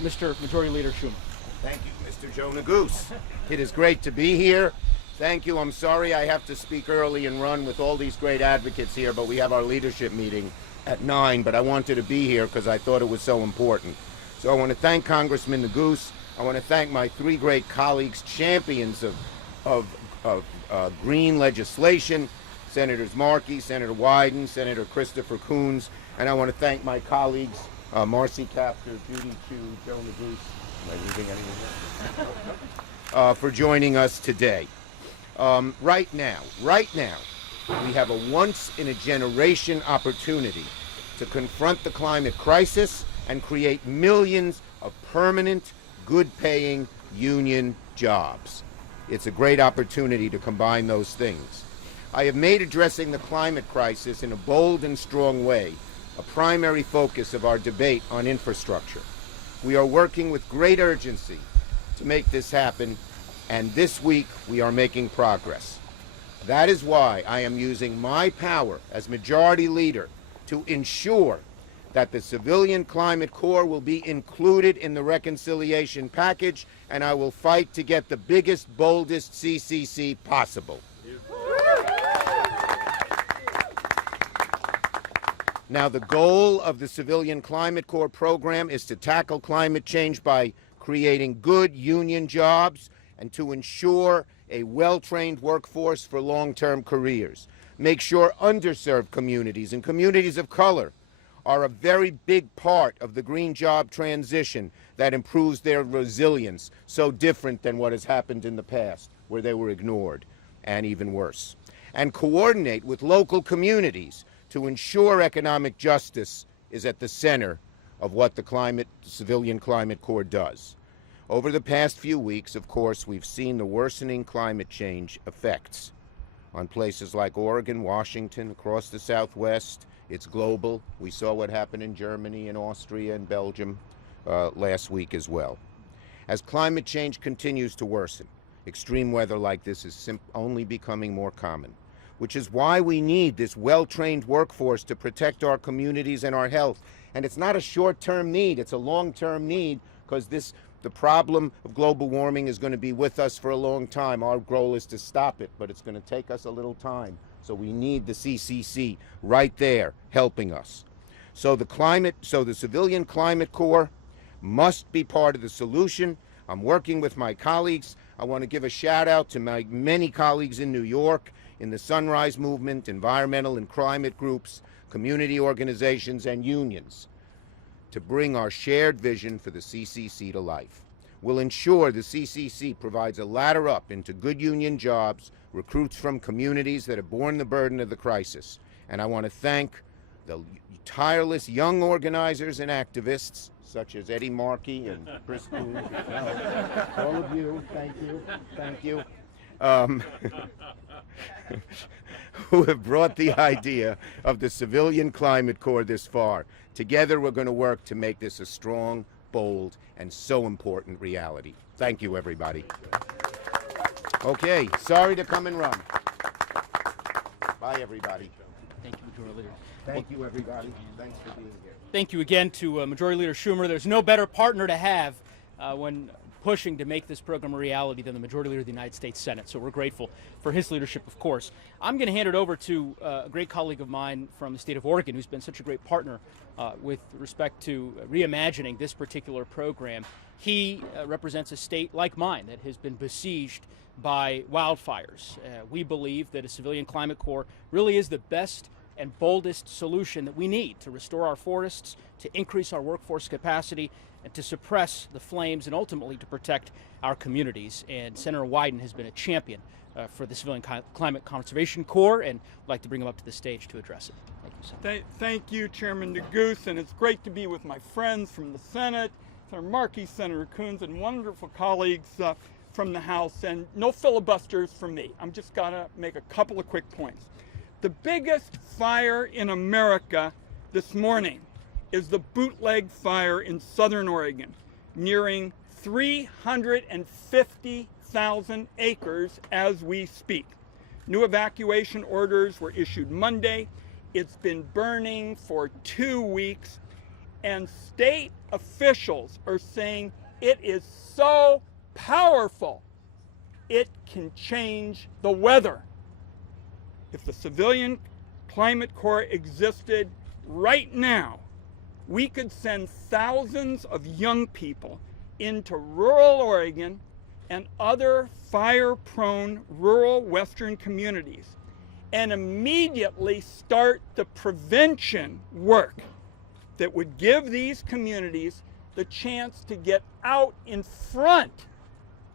Mr. Majority Leader Schumer. Thank you, Mr. Joe Neguse. It is great to be here. Thank you. I'm sorry I have to speak early and run with all these great advocates here, but we have our leadership meeting at 9, but I wanted to be here because I thought it was so important. So I want to thank Congressman Neguse. I want to thank my 3 great colleagues, champions of green legislation, Senators Markey, Senator Wyden, Senator Christopher Coons, and I want to thank my colleagues, Marcy Kaptur, Judy Chu, Joe Neguse. Am I leaving anyone? For joining us today. Right now, we have a once-in-a-generation opportunity to confront the climate crisis and create millions of permanent, good-paying union jobs. It's a great opportunity to combine those things. I have made addressing the climate crisis in a bold and strong way a primary focus of our debate on infrastructure. We are working with great urgency to make this happen, and this week we are making progress. That is why I am using my power as Majority Leader to ensure that the Civilian Climate Corps will be included in the reconciliation package, and I will fight to get the biggest, boldest CCC possible. Now, the goal of the Civilian Climate Corps program is to tackle climate change by creating good union jobs and to ensure a well-trained workforce for long-term careers. Make sure underserved communities and communities of color are a very big part of the green job transition that improves their resilience, so different than what has happened in the past, where they were ignored, and even worse. And coordinate with local communities to ensure economic justice is at the center of what the Civilian Climate Corps does. Over the past few weeks, of course, we've seen the worsening climate change effects on places like Oregon, Washington, across the Southwest. It's global. We saw what happened in Germany and Austria and Belgium last week as well. As climate change continues to worsen, extreme weather like this is only becoming more common, which is why we need this well-trained workforce to protect our communities and our health. And it's not a short-term need, it's a long-term need, because the problem of global warming is going to be with us for a long time. Our goal is to stop it, but it's going to take us a little time. So we need the CCC right there helping us. So the Civilian Climate Corps must be part of the solution. I'm working with my colleagues. I want to give a shout out to my many colleagues in New York, in the Sunrise Movement, environmental and climate groups, community organizations, and unions, to bring our shared vision for the CCC to life. We'll ensure the CCC provides a ladder up into good union jobs, recruits from communities that have borne the burden of the crisis. And I want to thank the tireless young organizers and activists, such as Ed Markey and Chris Coons, all of you, thank you, who have brought the idea of the Civilian Climate Corps this far. Together we're going to work to make this a strong, bold, and so important reality. Thank you, everybody. Okay, sorry to come and run. Bye, everybody. Thank you, Majority Leader. Thank you, everybody. Thanks for being here. Thank you again to Majority Leader Schumer. There's no better partner to have when pushing to make this program a reality than the Majority Leader of the United States Senate. So we're grateful for his leadership, of course. I'm going to hand it over to a great colleague of mine from the state of Oregon who's been such a great partner with respect to reimagining this particular program. He represents a state like mine that has been besieged by wildfires. We believe that a Civilian Climate Corps really is the best and boldest solution that we need to restore our forests, to increase our workforce capacity, and to suppress the flames, and ultimately to protect our communities. And Senator Wyden has been a champion for the Civilian Climate Conservation Corps, and I'd like to bring him up to the stage to address it. Thank you, Senator. Thank you, Chairman Neguse, and it's great to be with my friends from the Senate, Senator Markey, Senator Coons, and wonderful colleagues from the House, and no filibusters from me. I'm just gonna make a couple of quick points. The biggest fire in America this morning is the bootleg fire in Southern Oregon, nearing 350,000 acres as we speak. New evacuation orders were issued Monday. It's been burning for 2 weeks, and state officials are saying it is so powerful, it can change the weather. If the Civilian Climate Corps existed right now, we could send thousands of young people into rural Oregon and other fire-prone rural western communities and immediately start the prevention work that would give these communities the chance to get out in front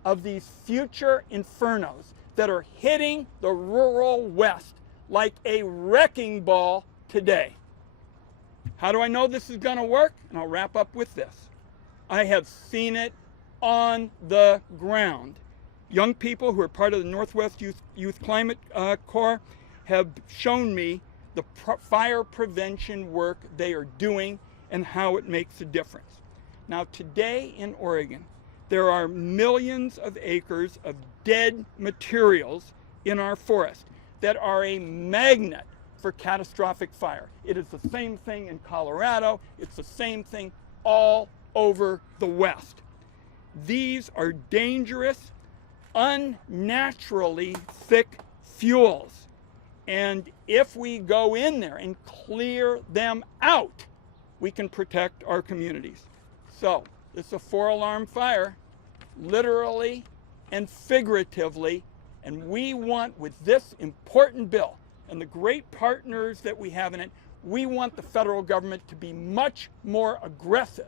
of these future infernos that are hitting the rural West like a wrecking ball today. How do I know this is going to work? And I'll wrap up with this. I have seen it on the ground. Young people who are part of the Northwest Youth Climate Corps have shown me the fire prevention work they are doing and how it makes a difference. Now today in Oregon, there are millions of acres of dead materials in our forest that are a magnet for catastrophic fire. It is the same thing in Colorado. It's the same thing all over the West. These are dangerous, unnaturally thick fuels. And if we go in there and clear them out, we can protect our communities. So, it's a 4-alarm fire, literally and figuratively, and we want, with this important bill and the great partners that we have in it, we want the federal government to be much more aggressive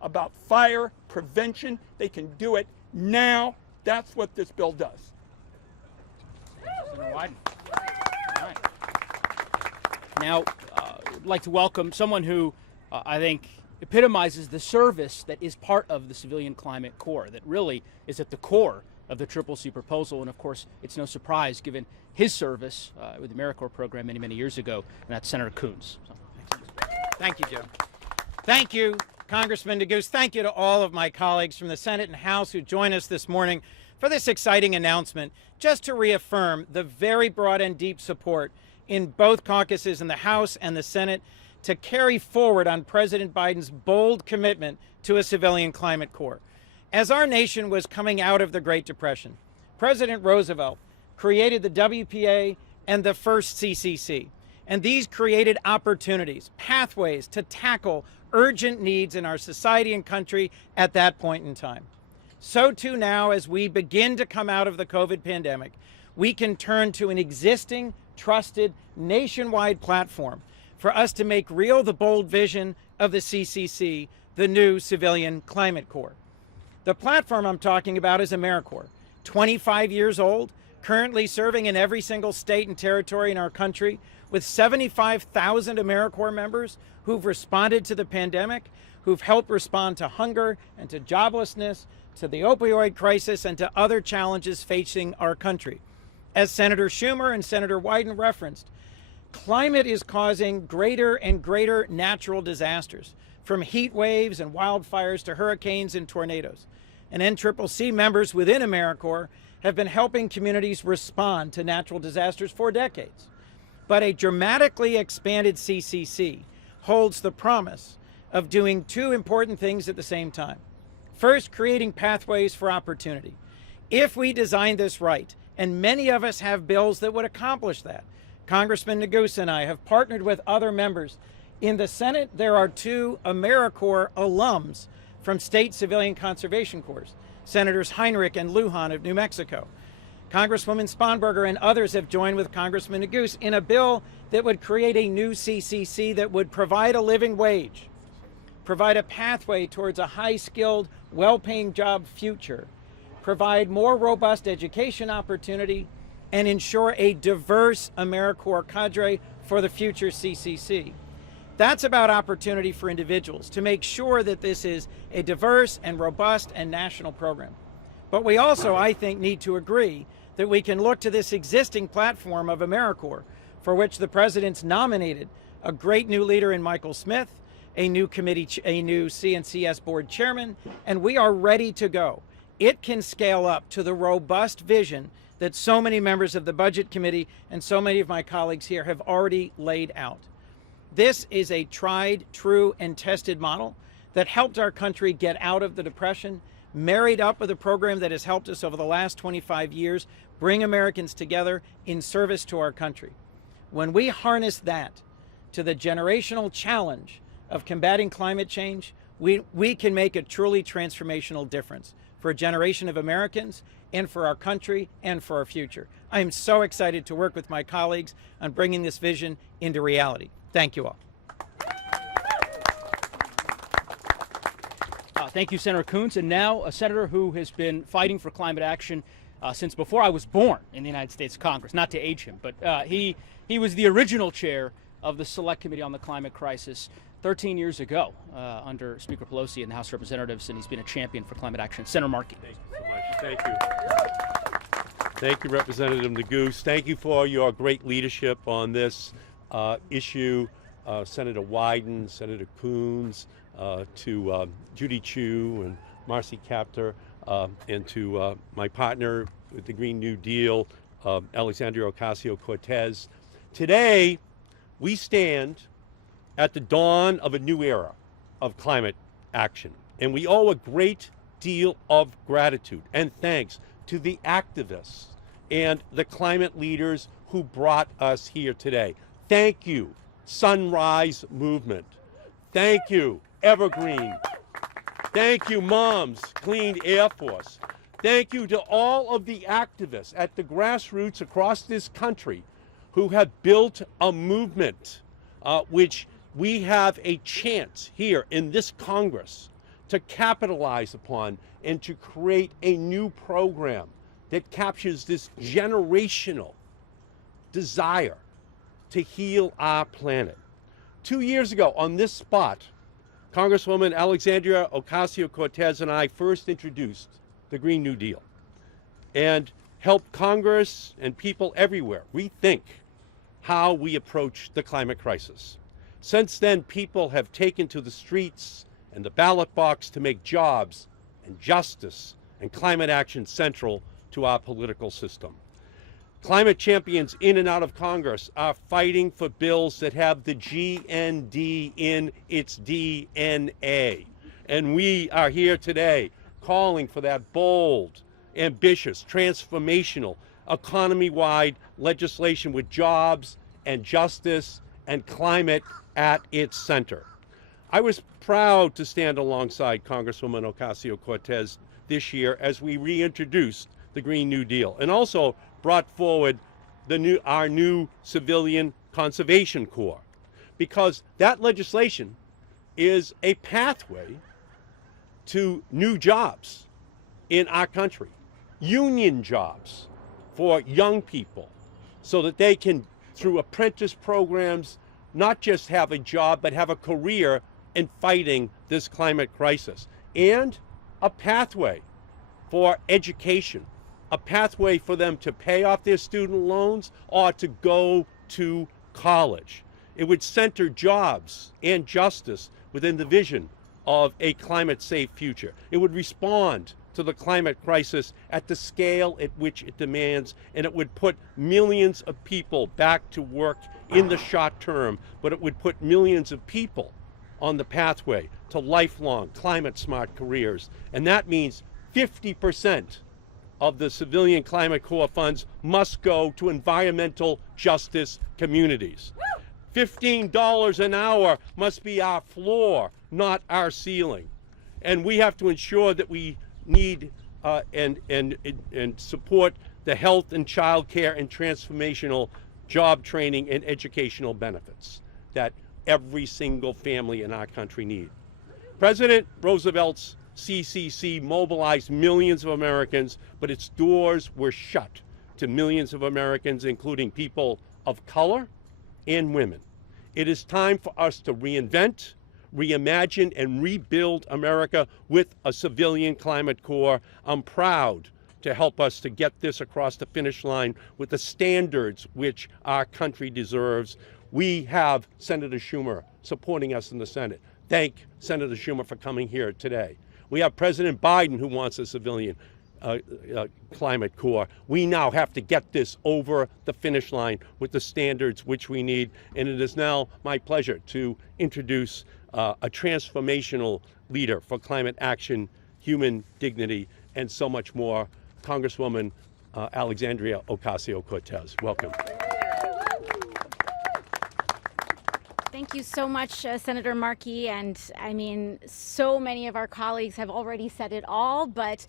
about fire prevention. They can do it now. That's what this bill does. Congressman Wyden. All right. Now, I'd like to welcome someone who I think epitomizes the service that is part of the Civilian Climate Corps, that really is at the core of the CCC proposal. And of course, it's no surprise given his service with the AmeriCorps program many, many years ago, and that's Senator Coons. So, thank you, Joe. Thank you, Congressman Neguse. Thank you to all of my colleagues from the Senate and House who join us this morning for this exciting announcement, just to reaffirm the very broad and deep support in both caucuses in the House and the Senate to carry forward on President Biden's bold commitment to a Civilian Climate Corps. As our nation was coming out of the Great Depression, President Roosevelt created the WPA and the first CCC. And these created opportunities, pathways to tackle urgent needs in our society and country at that point in time. So too now, as we begin to come out of the COVID pandemic, we can turn to an existing, trusted, nationwide platform for us to make real the bold vision of the CCC, the new Civilian Climate Corps. The platform I'm talking about is AmeriCorps, 25 years old, currently serving in every single state and territory in our country, with 75,000 AmeriCorps members who've responded to the pandemic, who've helped respond to hunger and to joblessness, to the opioid crisis, and to other challenges facing our country. As Senator Schumer and Senator Wyden referenced, climate is causing greater and greater natural disasters, from heat waves and wildfires to hurricanes and tornadoes. And NCCC members within AmeriCorps have been helping communities respond to natural disasters for decades. But a dramatically expanded CCC holds the promise of doing two important things at the same time. First, creating pathways for opportunity. If we design this right, and many of us have bills that would accomplish that. Congressman Neguse and I have partnered with other members. In the Senate, there are 2 AmeriCorps alums from state civilian conservation corps, Senators Heinrich and Lujan of New Mexico. Congresswoman Sponberger and others have joined with Congressman Neguse in a bill that would create a new CCC that would provide a living wage, provide a pathway towards a high-skilled, well-paying job future, provide more robust education opportunity, and ensure a diverse AmeriCorps cadre for the future CCC. That's about opportunity for individuals to make sure that this is a diverse and robust and national program. But we also, I think, need to agree that we can look to this existing platform of AmeriCorps, for which the president's nominated a great new leader in Michael Smith, a new CNCS board chairman, and we are ready to go. It can scale up to the robust vision that so many members of the Budget Committee and so many of my colleagues here have already laid out. This is a tried, true, and tested model that helped our country get out of the Depression, married up with a program that has helped us over the last 25 years bring Americans together in service to our country. When we harness that to the generational challenge of combating climate change, we can make a truly transformational difference for a generation of Americans and for our country and for our future. I am so excited to work with my colleagues on bringing this vision into reality. Thank you all. Thank you, Senator Coons. And now a senator who has been fighting for climate action since before I was born in the United States Congress, not to age him, but he was the original chair of the Select Committee on the Climate Crisis 13 years ago under Speaker Pelosi in the House of Representatives, and he's been a champion for climate action. Senator Markey. Thank you so much. Thank you. Thank you, Representative Neguse. Thank you for your great leadership on this issue. Senator Wyden, Senator Coons, to Judy Chu and Marcy Kaptur, and to my partner with the Green New Deal, Alexandria Ocasio-Cortez. Today, we stand at the dawn of a new era of climate action, and we owe a great deal of gratitude and thanks to the activists and the climate leaders who brought us here today. Thank you, Sunrise Movement. Thank you, Evergreen. Thank you, Moms Clean Air Force. Thank you to all of the activists at the grassroots across this country who have built a movement which we have a chance here in this Congress to capitalize upon and to create a new program that captures this generational desire to heal our planet. 2 years ago on this spot, Congresswoman Alexandria Ocasio-Cortez and I first introduced the Green New Deal and helped Congress and people everywhere rethink how we approach the climate crisis. Since then, people have taken to the streets and the ballot box to make jobs and justice and climate action central to our political system. Climate champions in and out of Congress are fighting for bills that have the GND in its DNA. And we are here today calling for that bold, ambitious, transformational, economy-wide legislation with jobs and justice and climate at its center. I was proud to stand alongside Congresswoman Ocasio-Cortez this year as we reintroduced the Green New Deal and also brought forward our new Civilian Conservation Corps, because that legislation is a pathway to new jobs in our country, union jobs for young people, so that they can, through apprentice programs, not just have a job, but have a career in fighting this climate crisis, and a pathway for education, a pathway for them to pay off their student loans or to go to college. It would center jobs and justice within the vision of a climate-safe future. It would respond to the climate crisis at the scale at which it demands, and it would put millions of people back to work in the short term, but it would put millions of people on the pathway to lifelong climate-smart careers. And that means 50% of the Civilian Climate Corps funds must go to environmental justice communities. $15 an hour must be our floor, not our ceiling. And we have to ensure that we need and support the health and child care and transformational job training and educational benefits that every single family in our country needs. President Roosevelt's CCC mobilized millions of Americans, but its doors were shut to millions of Americans, including people of color and women. It is time for us to reinvent, reimagine, and rebuild America with a Civilian Climate Corps. I'm proud to help us to get this across the finish line with the standards which our country deserves. We have Senator Schumer supporting us in the Senate. Thank Senator Schumer for coming here today. We have President Biden who wants a Civilian Climate Corps. We now have to get this over the finish line with the standards which we need. And it is now my pleasure to introduce a transformational leader for climate action, human dignity, and so much more. Congresswoman Alexandria Ocasio-Cortez, welcome. Thank you so much, Senator Markey. And I mean, so many of our colleagues have already said it all, but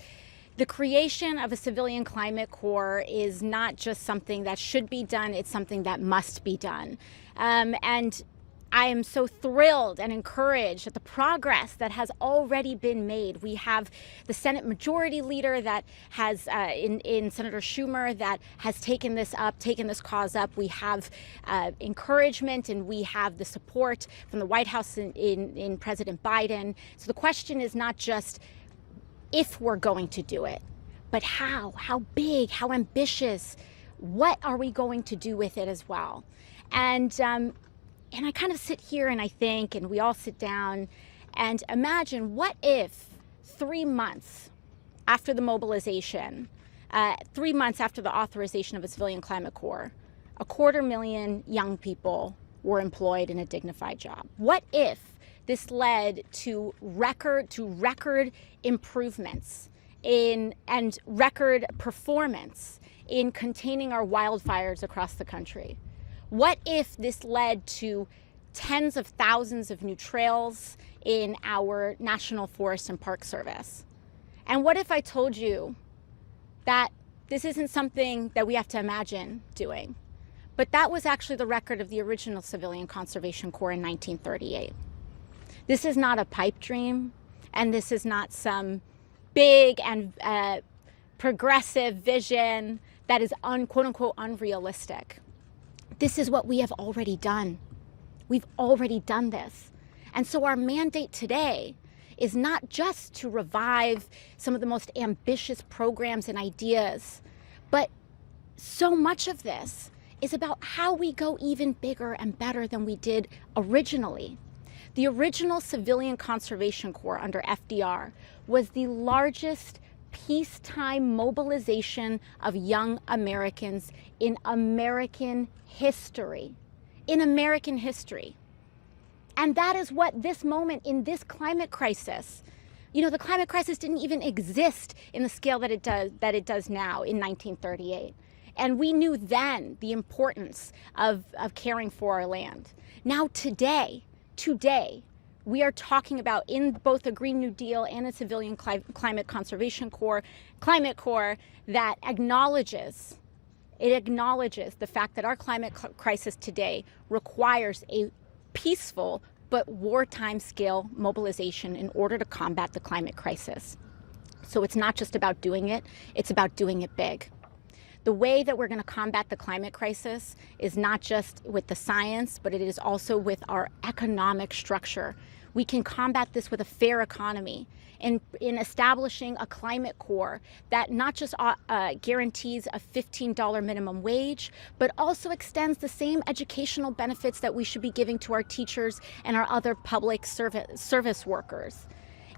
the creation of a civilian climate corps is not just something that should be done, it's something that must be done. And I am so thrilled and encouraged at the progress that has already been made. We have the Senate Majority Leader that has, in Senator Schumer, that has taken this up, taken this cause up. We have encouragement and we have the support from the White House in President Biden. So the question is not just if we're going to do it, but how big, how ambitious, what are we going to do with it as well? And I kind of sit here and I think, and we all sit down and imagine, what if 3 months after the mobilization, 3 months after the authorization of a civilian climate corps, 250,000 young people were employed in a dignified job? What if this led to record improvements and record performance in containing our wildfires across the country? What if this led to tens of thousands of new trails in our National Forest and Park Service? And what if I told you that this isn't something that we have to imagine doing, but that was actually the record of the original Civilian Conservation Corps in 1938? This is not a pipe dream, and this is not some big and progressive vision that is quote unquote unrealistic. This is what we have already done. We've already done this. And so our mandate today is not just to revive some of the most ambitious programs and ideas, but so much of this is about how we go even bigger and better than we did originally. The original Civilian Conservation Corps under FDR was the largest peacetime mobilization of young Americans in American history. In American history. And that is what this moment in this climate crisis, you know, the climate crisis didn't even exist in the scale that it does now in 1938. And we knew then the importance of caring for our land. Now today, we are talking about, in both a Green New Deal and a Civilian Climate Conservation Corps, Climate Corps, that acknowledges the fact that our climate crisis today requires a peaceful but wartime scale mobilization in order to combat the climate crisis. So it's not just about doing it, it's about doing it big. The way that we're going to combat the climate crisis is not just with the science, but it is also with our economic structure. We can combat this with a fair economy in establishing a climate corps that not just guarantees a $15 minimum wage, but also extends the same educational benefits that we should be giving to our teachers and our other public service workers.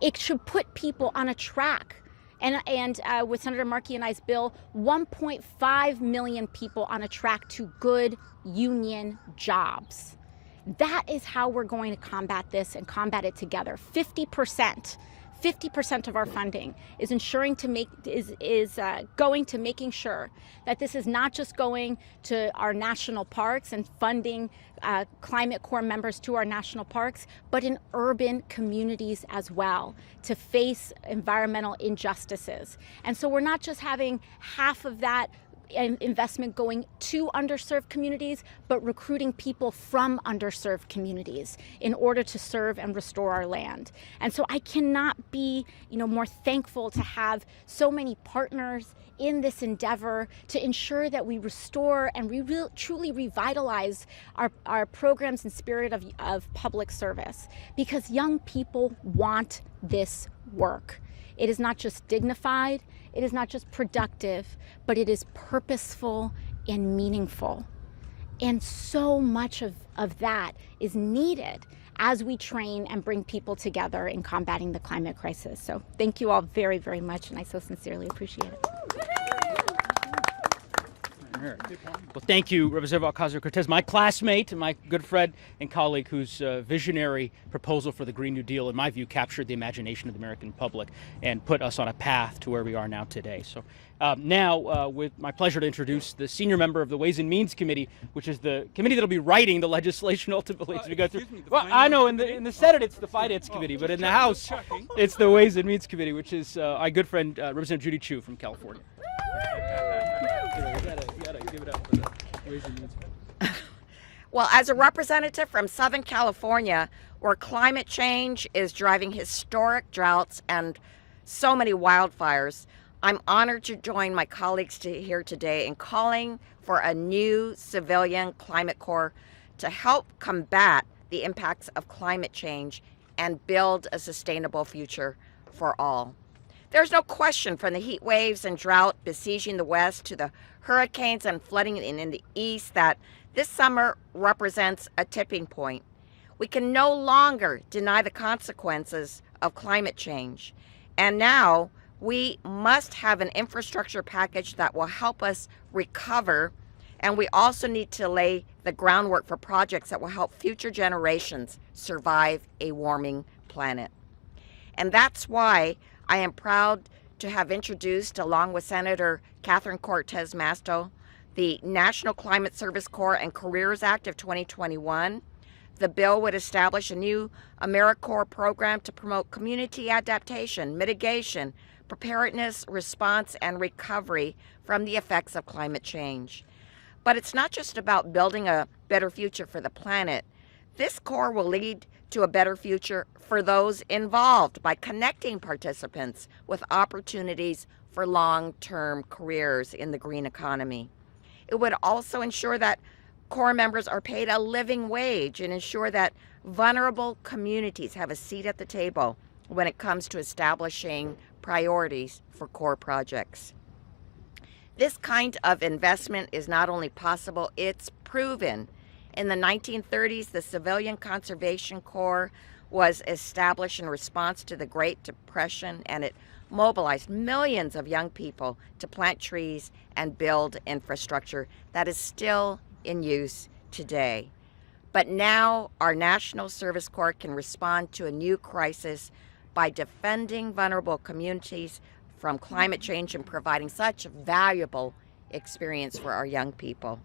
It should put people on a track. And with Senator Markey and I's bill, 1.5 million people on a track to good union jobs. That is how we're going to combat this and combat it together. 50% of our funding is going to making sure that this is not just going to our national parks and funding climate corps members to our national parks, but in urban communities as well, to face environmental injustices. And so we're not just having half of that investment going to underserved communities, but recruiting people from underserved communities in order to serve and restore our land. And so I cannot be, more thankful to have so many partners in this endeavor to ensure that we restore and we truly revitalize our programs in spirit of public service, because young people want this work. It is not just dignified, it is not just productive, but it is purposeful and meaningful. And so much of that is needed as we train and bring people together in combating the climate crisis. So thank you all very, very much, and I so sincerely appreciate it. Well, thank you, Representative Ocasio-Cortez, my classmate and my good friend and colleague whose visionary proposal for the Green New Deal, in my view, captured the imagination of the American public and put us on a path to where we are now today. So now, with my pleasure to introduce the senior member of the Ways and Means Committee, which is the committee that will be writing the legislation ultimately to go through. Well, I know in the Senate it's the Finance Committee, but in the House it's the Ways and Means Committee, which is our good friend Representative Judy Chu from California. Well, as a representative from Southern California, where climate change is driving historic droughts and so many wildfires, I'm honored to join my colleagues here today in calling for a new civilian climate corps to help combat the impacts of climate change and build a sustainable future for all. There's no question, from the heat waves and drought besieging the West to the hurricanes and flooding in the East, that this summer represents a tipping point. We can no longer deny the consequences of climate change. And now we must have an infrastructure package that will help us recover. And we also need to lay the groundwork for projects that will help future generations survive a warming planet. And that's why I am proud to have introduced, along with Senator Catherine Cortez Masto, the National Climate Service Corps and Careers Act of 2021. The bill would establish a new AmeriCorps program to promote community adaptation, mitigation, preparedness, response, and recovery from the effects of climate change. But it's not just about building a better future for the planet. This Corps will lead to a better future for those involved by connecting participants with opportunities for long-term careers in the green economy. It would also ensure that Corps members are paid a living wage and ensure that vulnerable communities have a seat at the table when it comes to establishing priorities for Corps projects. This kind of investment is not only possible, it's proven. In the 1930s, the Civilian Conservation Corps was established in response to the Great Depression, and it mobilized millions of young people to plant trees and build infrastructure that is still in use today. But now our National Service Corps can respond to a new crisis by defending vulnerable communities from climate change and providing such a valuable experience for our young people.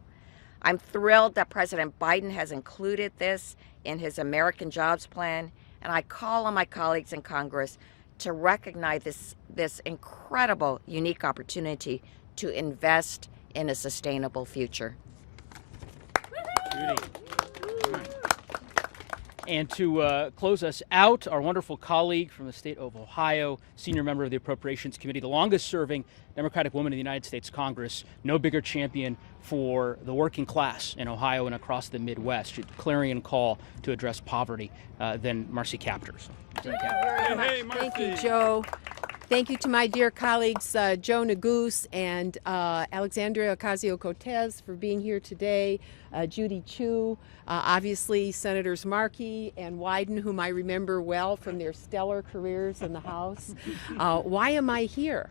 I'm thrilled that President Biden has included this in his American Jobs Plan, and I call on my colleagues in Congress to recognize this incredible, unique opportunity to invest in a sustainable future. Judy. And to close us out, our wonderful colleague from the state of Ohio, senior member of the Appropriations Committee, the longest-serving Democratic woman in the United States Congress, no bigger champion for the working class in Ohio and across the Midwest, clarion call to address poverty, than Marcy Kaptur. So, Hey, Thank you, Joe. Thank you to my dear colleagues Joe Neguse and Alexandria Ocasio-Cortez for being here today, Judy Chu, obviously Senators Markey and Wyden, whom I remember well from their stellar careers in the House. Why am I here?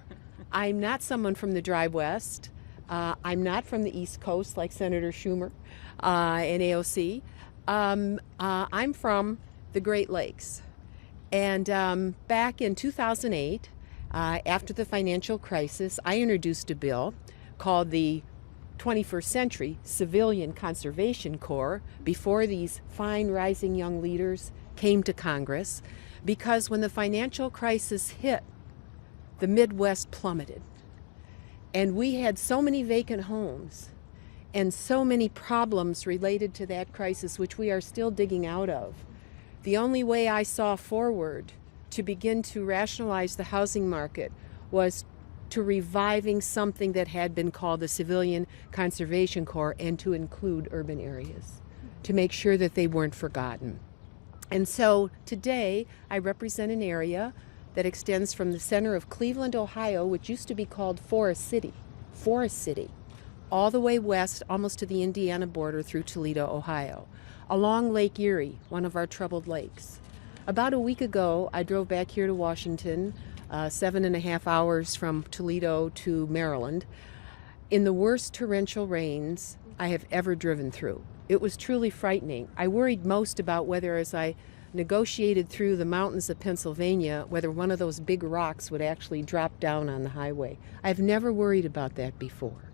I'm not someone from the Dry West. I'm not from the East Coast like Senator Schumer and AOC. I'm from the Great Lakes. And back in 2008, after the financial crisis, I introduced a bill called the 21st Century Civilian Conservation Corps before these fine rising young leaders came to Congress, because when the financial crisis hit, the Midwest plummeted. And we had so many vacant homes and so many problems related to that crisis, which we are still digging out of. The only way I saw forward to begin to rationalize the housing market was to reviving something that had been called the Civilian Conservation Corps, and to include urban areas, to make sure that they weren't forgotten. And so today I represent an area that extends from the center of Cleveland, Ohio, which used to be called Forest City, all the way west, almost to the Indiana border, through Toledo, Ohio, along Lake Erie, one of our troubled lakes. About a week ago, I drove back here to Washington, 7.5 hours from Toledo to Maryland, in the worst torrential rains I have ever driven through. It was truly frightening. I worried most about whether, as I negotiated through the mountains of Pennsylvania, whether one of those big rocks would actually drop down on the highway. I've never worried about that before.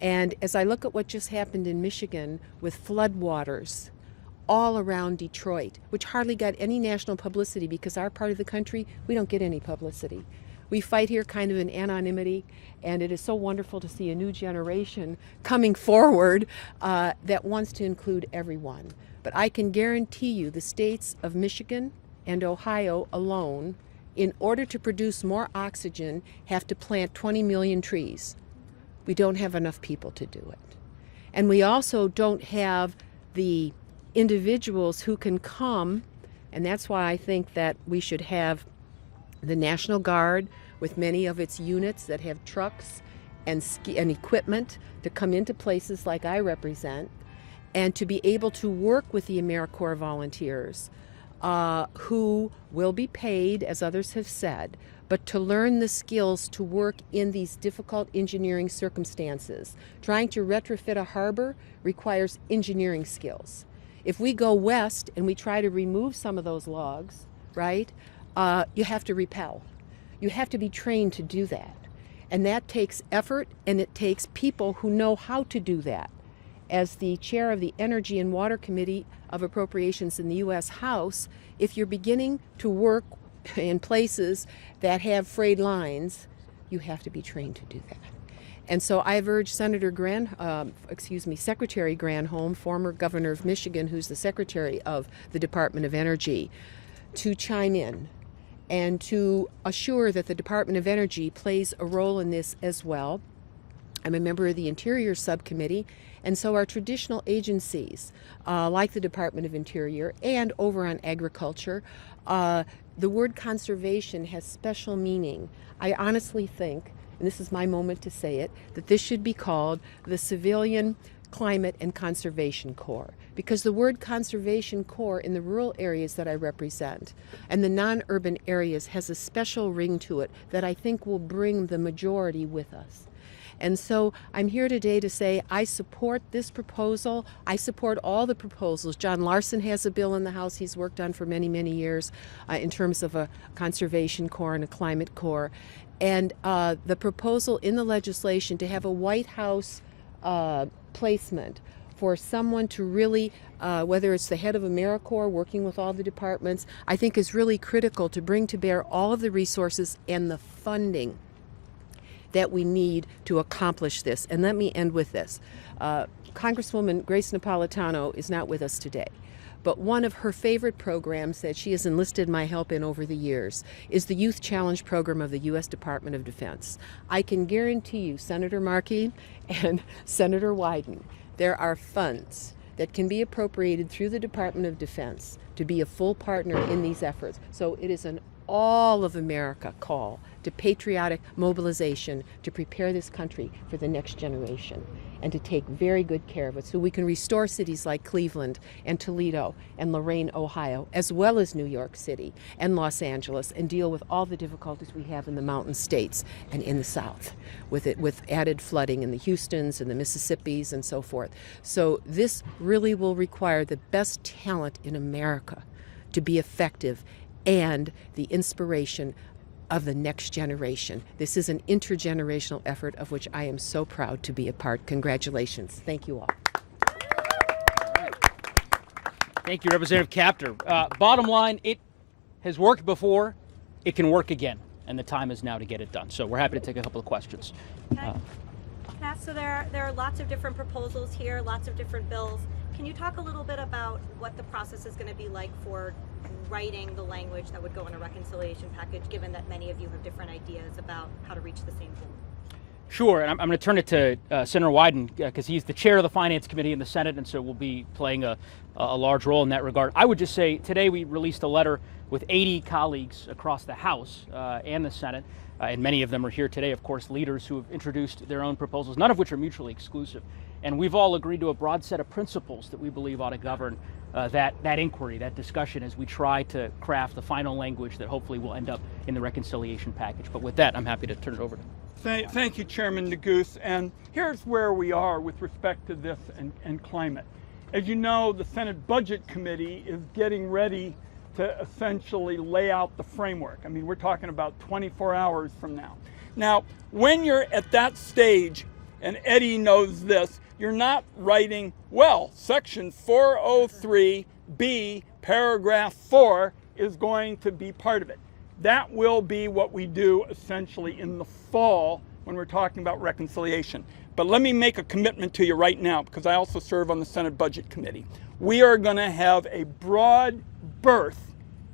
And as I look at what just happened in Michigan with floodwaters all around Detroit, which hardly got any national publicity because our part of the country, we don't get any publicity. We fight here kind of in anonymity, and it is so wonderful to see a new generation coming forward that wants to include everyone. But I can guarantee you the states of Michigan and Ohio alone, in order to produce more oxygen, have to plant 20 million trees. We don't have enough people to do it. And we also don't have the individuals who can come, and that's why I think that we should have the National Guard with many of its units that have trucks and equipment to come into places like I represent, and to be able to work with the AmeriCorps volunteers who will be paid, as others have said, but to learn the skills to work in these difficult engineering circumstances. Trying to retrofit a harbor requires engineering skills. If we go west and we try to remove some of those logs, right, you have to repel. You have to be trained to do that. And that takes effort, and it takes people who know how to do that. As the chair of the Energy and Water Committee of Appropriations in the U.S. House, if you're beginning to work in places that have frayed lines, you have to be trained to do that. And so I've urged Secretary Granholm, former governor of Michigan, who's the secretary of the Department of Energy, to chime in and to assure that the Department of Energy plays a role in this as well. I'm a member of the Interior Subcommittee, and so our traditional agencies, like the Department of Interior and over on agriculture, the word conservation has special meaning. I honestly think, and this is my moment to say it, that this should be called the Civilian Climate and Conservation Corps, because the word Conservation Corps in the rural areas that I represent and the non-urban areas has a special ring to it that I think will bring the majority with us. And so I'm here today to say I support this proposal. I support all the proposals. John Larson has a bill in the House he's worked on for many, many years in terms of a conservation corps and a climate corps. And the proposal in the legislation to have a White House placement for someone to really, whether it's the head of AmeriCorps working with all the departments, I think is really critical to bring to bear all of the resources and the funding that we need to accomplish this. And let me end with this. Congresswoman Grace Napolitano is not with us today, but one of her favorite programs that she has enlisted my help in over the years is the Youth Challenge program of the U.S. Department of Defense. I can guarantee you, Senator Markey and Senator Wyden, there are funds that can be appropriated through the Department of Defense to be a full partner in these efforts. So it is an all of America call to patriotic mobilization to prepare this country for the next generation and to take very good care of it so we can restore cities like Cleveland and Toledo and Lorain, Ohio, as well as New York City and Los Angeles, and deal with all the difficulties we have in the mountain states and in the South with added flooding in the Houstons and the Mississippis and so forth. So this really will require the best talent in America to be effective and the inspiration of the next generation. This is an intergenerational effort of which I am so proud to be a part. Congratulations. Thank you all. Thank you, Representative Kaptur. Bottom line, it has worked before. It can work again, and the time is now to get it done. So we're happy to take a couple of questions. Cass, so there are lots of different proposals here, lots of different bills. Can you talk a little bit about what the process is going to be like for writing the language that would go in a reconciliation package, given that many of you have different ideas about how to reach the same goal? Sure, and I'm going to turn it to Senator Wyden because he's the chair of the Finance Committee in the Senate, and so will be playing a large role in that regard. I would just say today we released a letter with 80 colleagues across the House and the Senate, and many of them are here today, of course, leaders who have introduced their own proposals, none of which are mutually exclusive. And we've all agreed to a broad set of principles that we believe ought to govern that inquiry, that discussion, as we try to craft the final language that hopefully will end up in the reconciliation package. But with that, I'm happy to turn it over to Thank you, Chairman Neguse. And here's where we are with respect to this and climate. As you know, the Senate Budget Committee is getting ready to essentially lay out the framework. I mean, we're talking about 24 hours from now. Now, when you're at that stage, and Eddie knows this, you're not writing, well, Section 403B, paragraph 4 is going to be part of it. That will be what we do essentially in the fall when we're talking about reconciliation. But let me make a commitment to you right now, because I also serve on the Senate Budget Committee. We are going to have a broad berth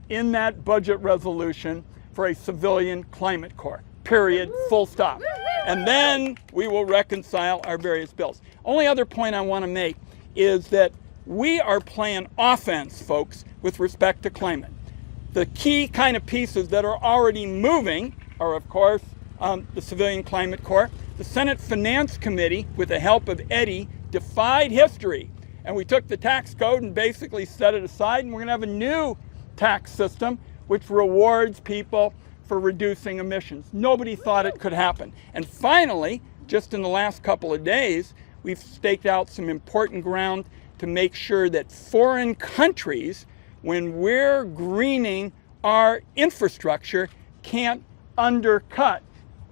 in that budget resolution for a civilian climate corps, period, full stop. And then we will reconcile our various bills. Only other point I want to make is that we are playing offense, folks, with respect to climate. The key kind of pieces that are already moving are, of course, the Civilian Climate Corps. The Senate Finance Committee, with the help of Eddie, defied history. And we took the tax code and basically set it aside, and we're going to have a new tax system which rewards people for reducing emissions. Nobody thought it could happen. And finally, just in the last couple of days, we've staked out some important ground to make sure that foreign countries, when we're greening our infrastructure, can't undercut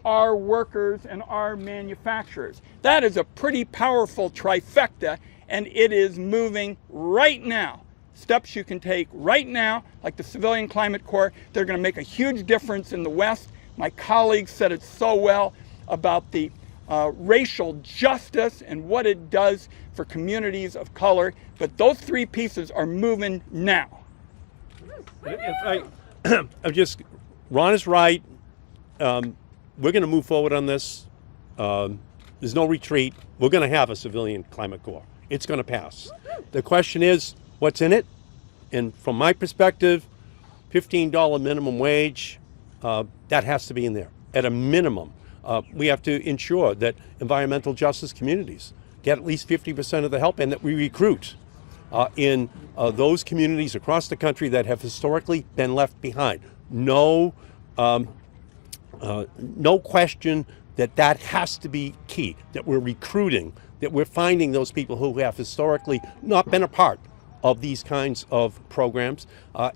our workers and our manufacturers. That is a pretty powerful trifecta, and it is moving right now. Steps you can take right now, like the Civilian Climate Corps, they're going to make a huge difference in the West. My colleagues said it so well about the racial justice and what it does for communities of color. But those three pieces are moving now. Ron is right. We're going to move forward on this. There's no retreat. We're going to have a Civilian Climate Corps. It's going to pass. The question is, what's in it? And from my perspective, $15 minimum wage, that has to be in there at a minimum. We have to ensure that environmental justice communities get at least 50% of the help, and that we recruit in those communities across the country that have historically been left behind. No question that has to be key, that we're recruiting, that we're finding those people who have historically not been a part of these kinds of programs,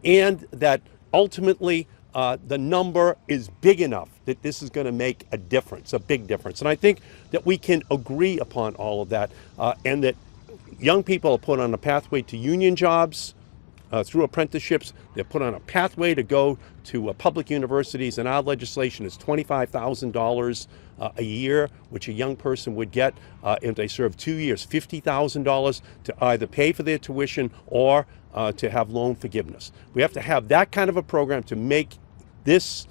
and that ultimately the number is big enough that this is going to make a difference, a big difference. And I think that we can agree upon all of that, and that young people are put on a pathway to union jobs through apprenticeships. They're put on a pathway to go to public universities, and our legislation is $25,000 a year, which a young person would get if they serve 2 years, $50,000 to either pay for their tuition or to have loan forgiveness. We have to have that kind of a program to make this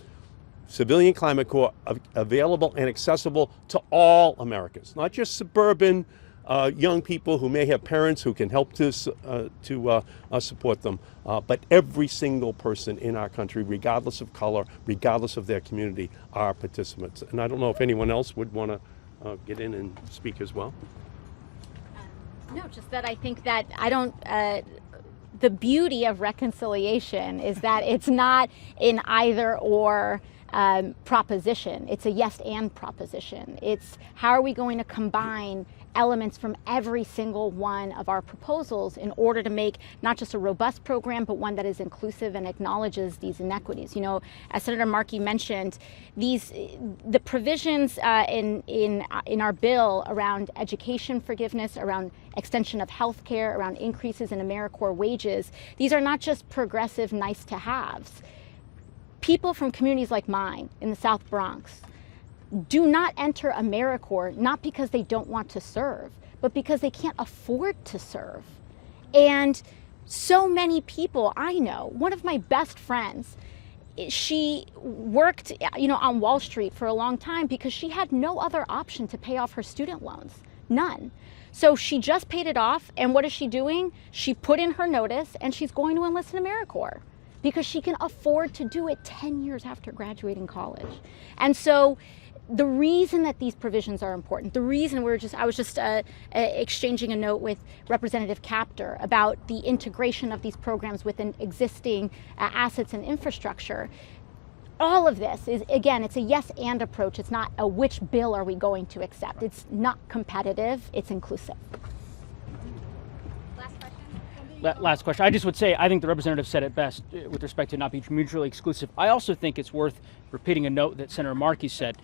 Civilian Climate Corps available and accessible to all Americans, not just suburban young people who may have parents who can help to support them, but every single person in our country, regardless of color, regardless of their community, are participants. And I don't know if anyone else would want to get in and speak as well. No, just that I think that the beauty of reconciliation is that it's not an either or proposition. It's a yes and proposition. It's how are we going to combine elements from every single one of our proposals in order to make not just a robust program, but one that is inclusive and acknowledges these inequities. You know, as Senator Markey mentioned, the provisions in our bill around education forgiveness, around extension of health care, around increases in AmeriCorps wages, these are not just progressive nice to haves. People from communities like mine in the South Bronx do not enter AmeriCorps not because they don't want to serve, but because they can't afford to serve. And so many people I know, one of my best friends, she worked, on Wall Street for a long time because she had no other option to pay off her student loans, none. So she just paid it off, and what is she doing? She put in her notice, and she's going to enlist in AmeriCorps because she can afford to do it 10 years after graduating college. And so the reason that these provisions are important, the reason I was just exchanging a note with Representative Kaptur about the integration of these programs within existing assets and infrastructure. All of this is, again, it's a yes and approach. It's not a which bill are we going to accept. It's not competitive, it's inclusive. Last question. I just would say, I think the representative said it best with respect to not being mutually exclusive. I also think it's worth repeating a note that Senator Markey said.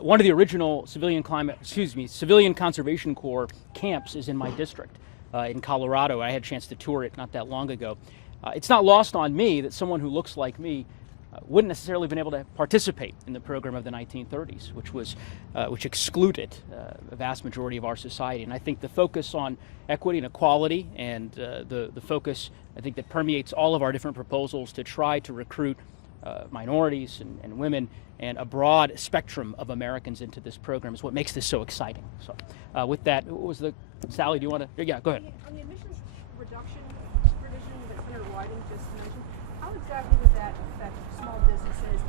One of the original Civilian Conservation Corps camps is in my district in Colorado. I had a chance to tour it not that long ago. It's not lost on me that someone who looks like me wouldn't necessarily have been able to participate in the program of the 1930s, which excluded a vast majority of our society. And I think the focus on equity and equality and the focus, I think, that permeates all of our different proposals to try to recruit minorities and women and a broad spectrum of Americans into this program is what makes this so exciting. So with that, what was Sally, do you want to, yeah, go ahead. On the emissions reduction provision that Senator Wyden just mentioned, how exactly would that affect small businesses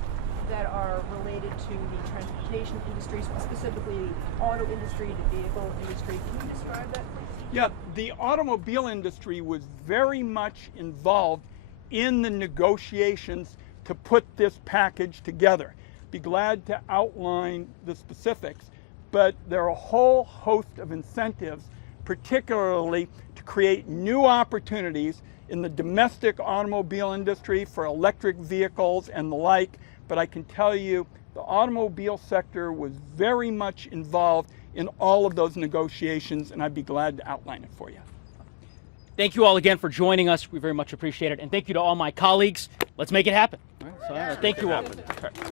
that are related to the transportation industry, specifically the auto industry, the vehicle industry? Can you describe that, please? Yeah, the automobile industry was very much involved in the negotiations to put this package together. Be glad to outline the specifics, but there are a whole host of incentives, particularly to create new opportunities in the domestic automobile industry for electric vehicles and the like. But I can tell you the automobile sector was very much involved in all of those negotiations, and I'd be glad to outline it for you. Thank you all again for joining us. We very much appreciate it. And thank you to all my colleagues. Let's make it happen. All right, so, thank you all.